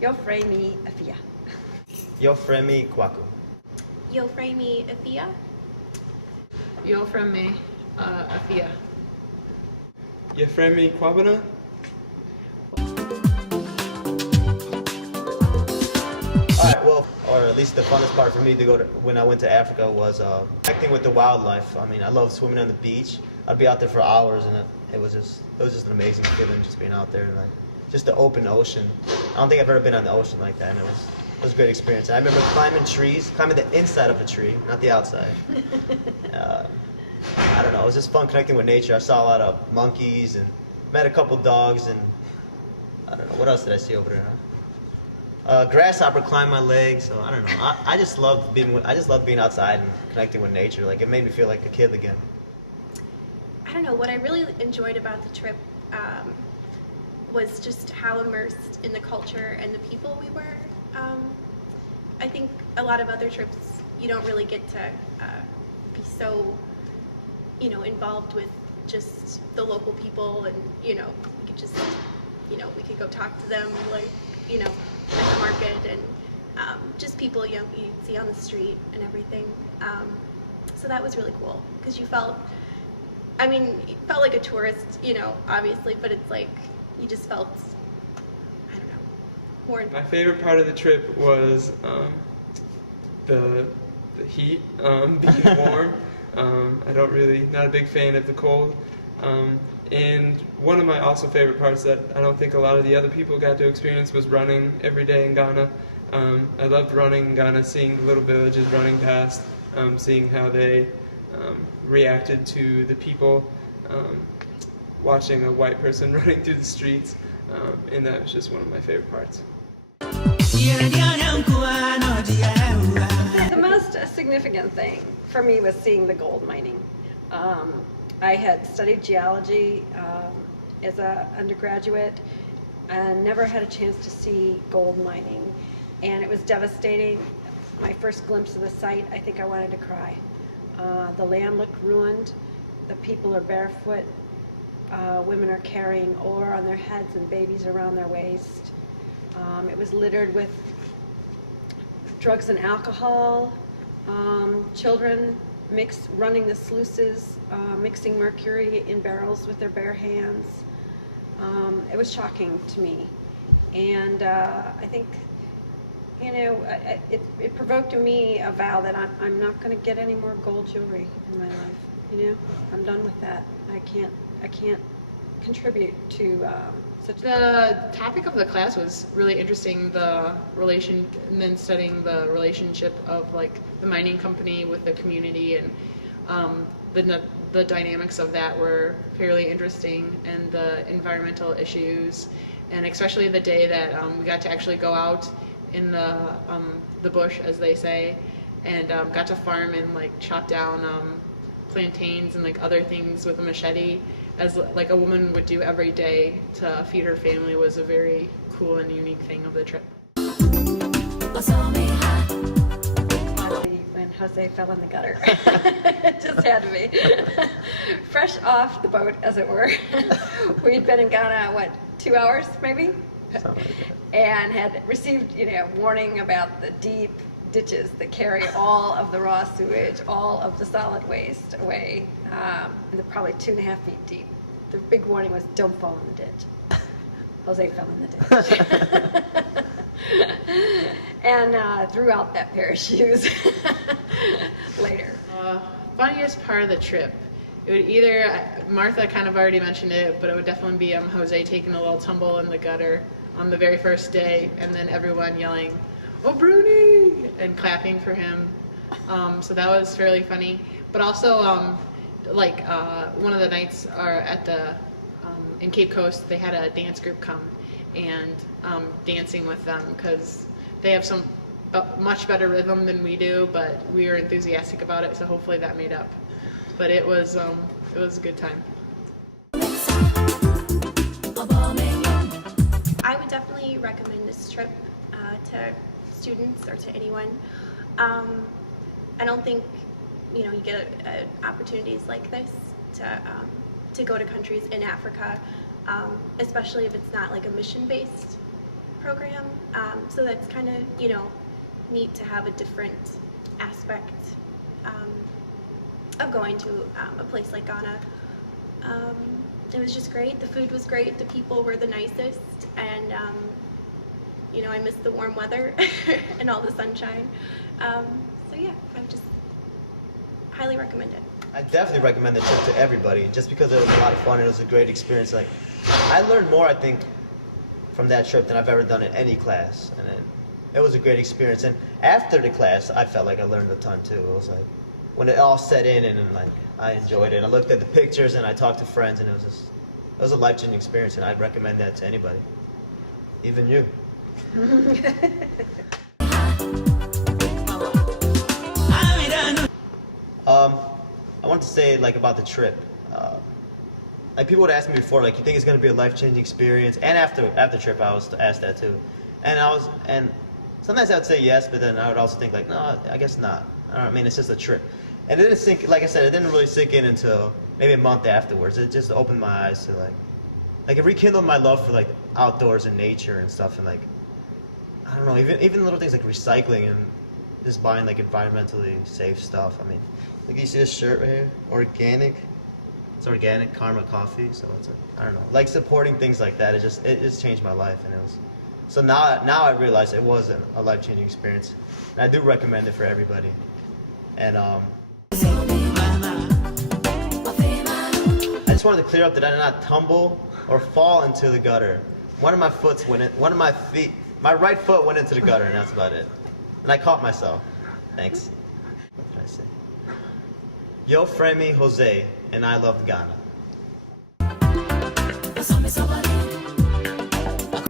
Yo frame afia. Yo frame kwaku. Yo frame afia. Yo frame afia. Yo frame kwabana. Alright, well, or at least the funnest part for me to go to when I went to Africa was connecting with the wildlife. I mean, I love swimming on the beach. I'd be out there for hours, and it was just an amazing feeling just being out there and like just the open ocean. I don't think I've ever been on the ocean like that, and it was a great experience. And I remember climbing trees, climbing the inside of a tree, not the outside. I don't know, it was just fun connecting with nature. I saw a lot of monkeys and met a couple dogs, and I don't know, what else did I see over there? Grasshopper climbed my leg, so I don't know. I just loved being outside and connecting with nature. Like, it made me feel like a kid again. I don't know, what I really enjoyed about the trip was just how immersed in the culture and the people we were. I think a lot of other trips, you don't really get to be so, involved with just the local people, and, you could just, we could go talk to them, like, at the market, and just people, you see on the street and everything. So that was really cool, because you felt like a tourist, obviously, but it's like, you just felt, I don't know, more. My favorite part of the trip was the heat, being warm. Not a big fan of the cold. And one of my also favorite parts that I don't think a lot of the other people got to experience was running every day in Ghana. I loved running in Ghana, seeing the little villages running past, seeing how they reacted to the people. watching a white person running through the streets, and that was just one of my favorite parts. The most significant thing for me was seeing the gold mining. I had studied geology as an undergraduate and never had a chance to see gold mining, and it was devastating. My first glimpse of the site, I think I wanted to cry. The land looked ruined, the people are barefoot, women are carrying ore on their heads and babies around their waist. It was littered with drugs and alcohol, children running the sluices, mixing mercury in barrels with their bare hands. It was shocking to me, and I think, you know, it provoked in me a vow that I'm not going to get any more gold jewelry in my life. You know, I'm done with that. I can't contribute to such. The topic of the class was really interesting, and then studying the relationship of like the mining company with the community, and the dynamics of that were fairly interesting, and the environmental issues, and especially the day that we got to actually go out in the bush, as they say, and got to farm and like chop down plantains and like other things with a machete, as like a woman would do every day to feed her family, was a very cool and unique thing of the trip. When Jose fell in the gutter. It just had to be. Fresh off the boat, as it were. We'd been in Ghana, 2 hours maybe? Something like that. And had received, warning about the deep ditches that carry all of the raw sewage, all of the solid waste away, and they're probably 2.5 feet deep. The big warning was, don't fall in the ditch. Jose fell in the ditch. And threw out that pair of shoes later. Funniest part of the trip, it would either, Martha kind of already mentioned it, but it would definitely be Jose taking a little tumble in the gutter on the very first day, and then everyone yelling, Obruni, and clapping for him. So that was fairly funny. But also, one of the nights in Cape Coast, they had a dance group come, and dancing with them, because they have some much better rhythm than we do, but we were enthusiastic about it, so hopefully that made up. But it was a good time. I would definitely recommend this trip to students or to anyone. I don't think you get opportunities like this to go to countries in Africa, especially if it's not like a mission-based program. So that's kind of neat to have a different aspect of going to a place like Ghana. It was just great. The food was great. The people were the nicest, and I missed the warm weather and all the sunshine. So yeah, I would just highly recommend it. I definitely recommend the trip to everybody, just because it was a lot of fun and it was a great experience. Like, I learned more, I think, from that trip than I've ever done in any class, and it was a great experience. And after the class, I felt like I learned a ton too. It was like when it all set in, and like I enjoyed it. I looked at the pictures and I talked to friends, and it was a life-changing experience, and I'd recommend that to anybody, even you. I want to say about the trip. People would ask me before, you think it's going to be a life-changing experience? And after the trip, I was asked that too. And sometimes I would say yes, but then I would also think no, I guess not. It's just a trip. And it didn't sink, like I said, it didn't really sink in until maybe a month afterwards. It just opened my eyes to it rekindled my love for outdoors and nature and stuff, and I don't know, even little things like recycling and just buying environmentally safe stuff. You see this shirt right here, organic. It's organic Karma coffee, so it's I don't know, supporting things like that. It just changed my life, and it was. So now I realize it was a life-changing experience, and I do recommend it for everybody. And I just wanted to clear up that I did not tumble or fall into the gutter. My right foot went into the gutter, and that's about it. And I caught myself. Thanks. What did I say? Yo, friend me, Jose, and I love Ghana. Pásame esa varita.